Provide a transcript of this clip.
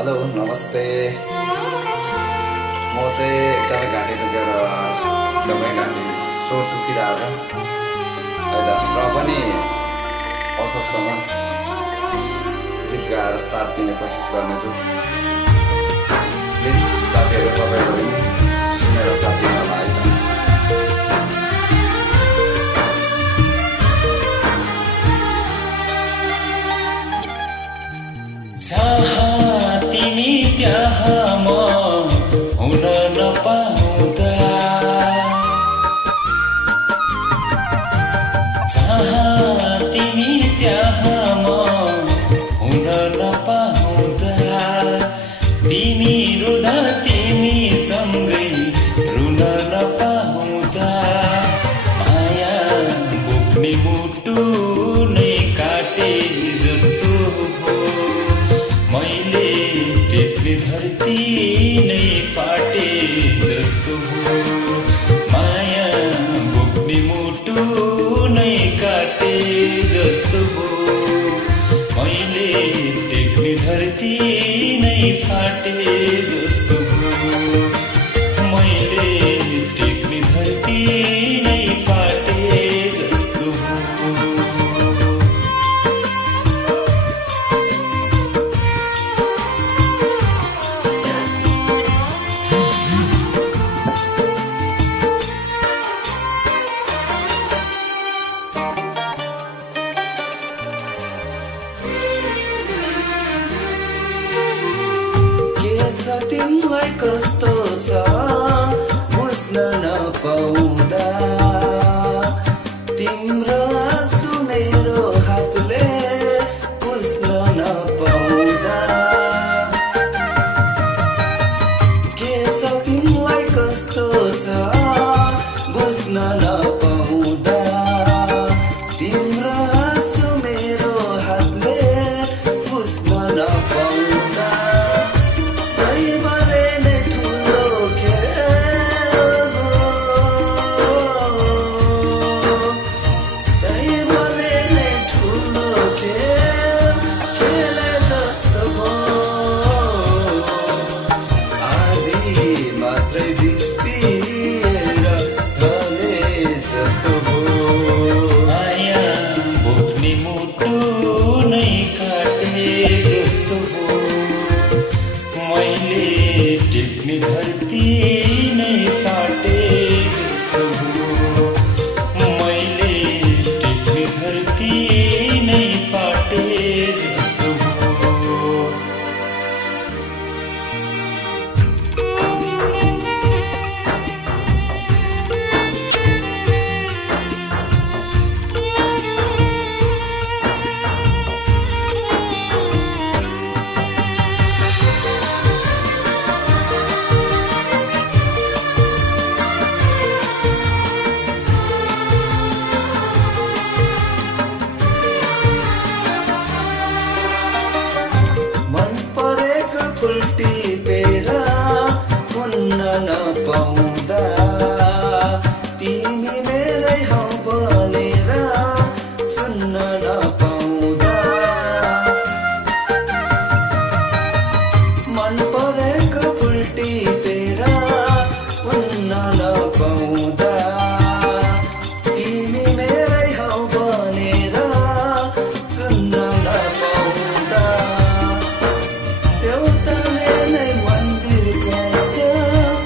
Hello नमस्ते। म चाहिँ एकदमै घाँटी दुखेर एकदमै घाँटी स्वर सुकिरहेको छ र पनि असरसँग गीत गाएर साथ दिने कोसिस गर्नेछु। प्लिज साथीहरू तपाईँहरू पनि सुनेर साथ दिन होला है त। जहाँ तिमी त्यहाँ म हुन नपाउँदा, जहाँ तिमी त्यहाँ म हुन नपाउँदा, तिमी रुँदा तिमी सँगै रुन नपाउँदा, माया बोक्ने मुटु नै काटे जस्तो हो। मैले टेक्ने धरती नै फाटे जस्तो हो। माया बोक्ने मुटु नै काटे जस्तो हो। मैले टेक्ने धरती नै फाटे जस्तो हो। मैले टेक्ने धरती नै फाटे जस्तो हो। तिमीलाई कस्तो छ बुझ्न नपाउँदा, तिम्रो आँसु मेरो हातले बुझ्न नपाउँदा, के छ तिमीलाई कस्तो छ बुझ्न नपाउँदा, तिम्रो आँसु मेरो हातले बुझ्न नपाउँदा, टेक्ने धरती नै फाटे जस्तो हो। मैले टेक्ने धरती नै फाटे जस्तो हो। फुल्टी पेरा हुन्न नपाऊ